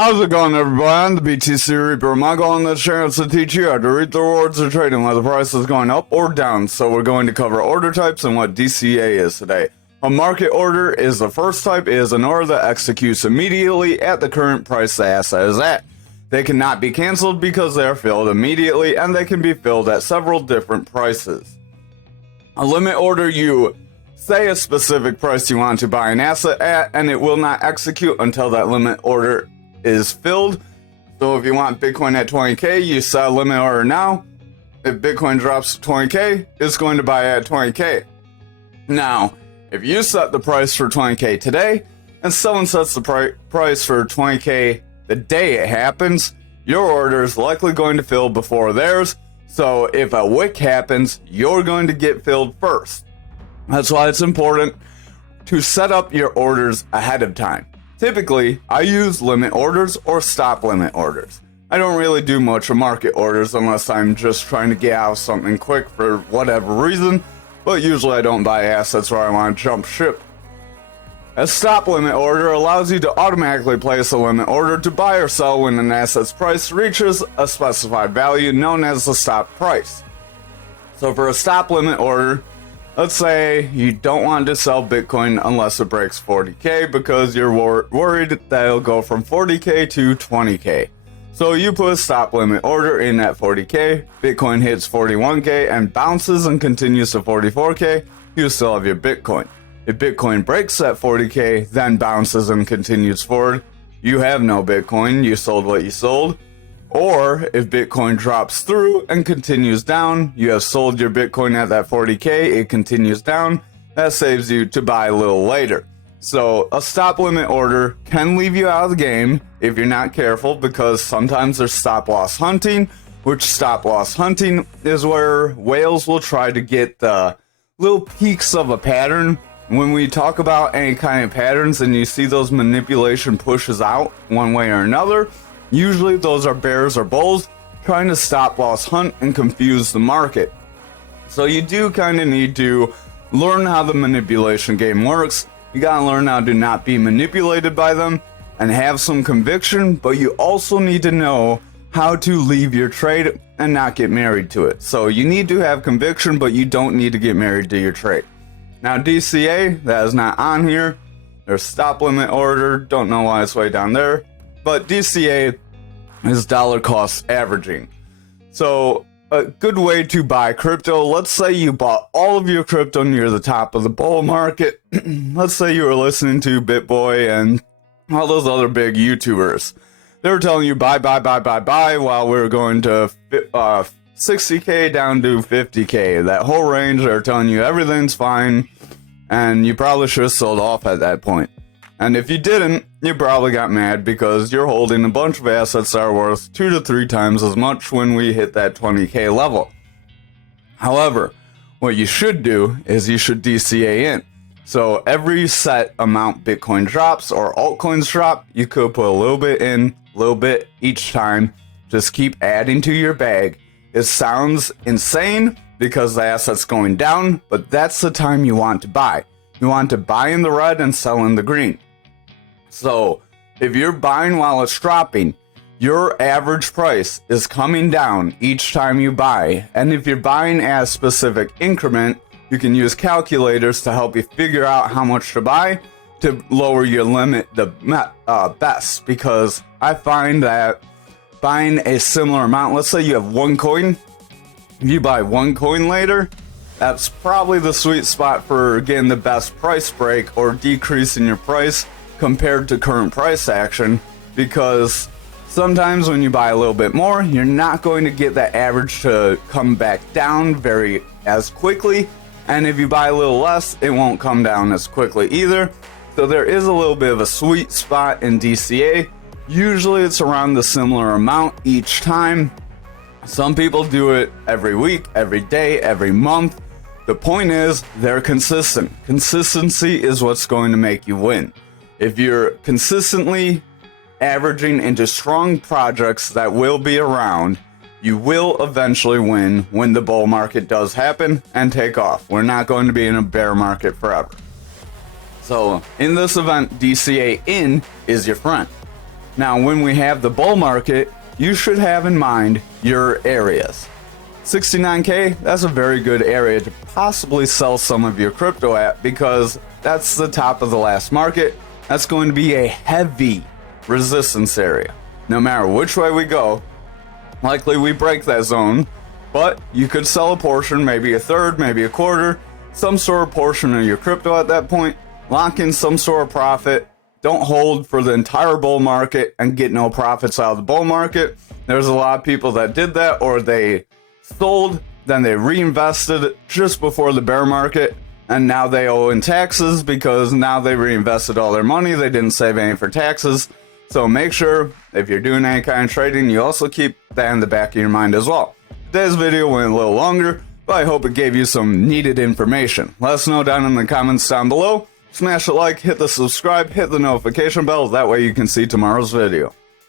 How's it going, everybody? I'm the BTC Reaper. My goal on this channel is to teach you how to reap the rewards of trading, whether the price is going up or down. So we're going to cover order types and what DCA is today. A market order is the first type. It is an order that executes immediately at the current price the asset is at. They cannot be canceled because they are filled immediately, and they can be filled at several different prices. A limit order, you say a specific price you want to buy an asset at, and it will not execute until that limit order is filled. So if you want Bitcoin at 20k, you set a limit order now. If Bitcoin drops to 20k, it's going to buy at 20k. Now, if you set the price for 20k today, and someone sets the price for 20k the day it happens, your order is likely going to fill before theirs. So if a wick happens, you're going to get filled first. That's why it's important to set up your orders ahead of time. Typically, I use limit orders or stop limit orders. I don't really do much of market orders unless I'm just trying to get out something quick for whatever reason, but usually I don't buy assets where I want to jump ship. A stop limit order allows you to automatically place a limit order to buy or sell when an asset's price reaches a specified value known as the stop price. So for a stop limit order, let's say you don't want to sell Bitcoin unless it breaks 40k because you're worried that it'll go from 40k to 20k. So you put a stop limit order in at 40k, Bitcoin hits 41k and bounces and continues to 44k, you still have your Bitcoin. If Bitcoin breaks at 40k, then bounces and continues forward, you have no Bitcoin, you sold what you sold. Or if Bitcoin drops through and continues down, you have sold your Bitcoin at that 40k, it continues down, that saves you to buy a little later. So a stop limit order can leave you out of the game if you're not careful, because sometimes there's stop loss hunting, which stop loss hunting is where whales will try to get the little peaks of a pattern. When we talk about any kind of patterns and you see those manipulation pushes out one way or another, usually those are bears or bulls trying to stop loss hunt and confuse the market. So you do kind of need to learn how the manipulation game works. You gotta learn how to not be manipulated by them and have some conviction, but you also need to know how to leave your trade and not get married to it. So you need to have conviction, but you don't need to get married to your trade. Now DCA, that is not on here. There's stop limit order, don't know why it's way down there. But DCA is dollar cost averaging. So a good way to buy crypto, let's say you bought all of your crypto near the top of the bull market. Let's say you were listening to BitBoy and all those other big YouTubers. They were telling you buy while we were going to 60k down to 50k. That whole range, they're telling you everything's fine and you probably should have sold off at that point. And if you didn't, you probably got mad because you're holding a bunch of assets that are worth 2 to 3 times as much when we hit that 20k level. However, what you should do is you should DCA in. So every set amount Bitcoin drops or altcoins drop, you could put a little bit in, a little bit each time. Just keep adding to your bag. It sounds insane because the asset's going down, but that's the time you want to buy. You want to buy in the red and sell in the green. So if you're buying while it's dropping, your average price is coming down each time you buy. And if you're buying at a specific increment, you can use calculators to help you figure out how much to buy to lower your limit the best. Because I find that buying a similar amount, let's say you have one coin, if you buy one coin later, that's probably the sweet spot for getting the best price break or decreasing your price compared to current price action, because sometimes when you buy a little bit more, you're not going to get that average to come back down as quickly, and if you buy a little less, it won't come down as quickly either. So there is a little bit of a sweet spot in DCA. Usually it's around the similar amount each time. Some people do it every week, every day, every month. The point is, they're consistent. Consistency is what's going to make you win. If you're consistently averaging into strong projects that will be around, you will eventually win when the bull market does happen and take off. We're not going to be in a bear market forever. So in this event, DCA in is your friend. Now, when we have the bull market, you should have in mind your areas. 69K, that's a very good area to possibly sell some of your crypto at, because that's the top of the last market. That's going to be a heavy resistance area. No matter which way we go, likely we break that zone, but you could sell a portion, maybe a third, maybe a quarter, some sort of portion of your crypto at that point, lock in some sort of profit. Don't hold for the entire bull market and get no profits out of the bull market. There's a lot of people that did that, or they sold, then they reinvested just before the bear market, and now they owe in taxes because now they reinvested all their money. They didn't save any for taxes. So make sure if you're doing any kind of trading, you also keep that in the back of your mind as well. Today's video went a little longer, but I hope it gave you some needed information. Let us know down in the comments down below. Smash a like, hit the subscribe, hit the notification bell. That way you can see tomorrow's video.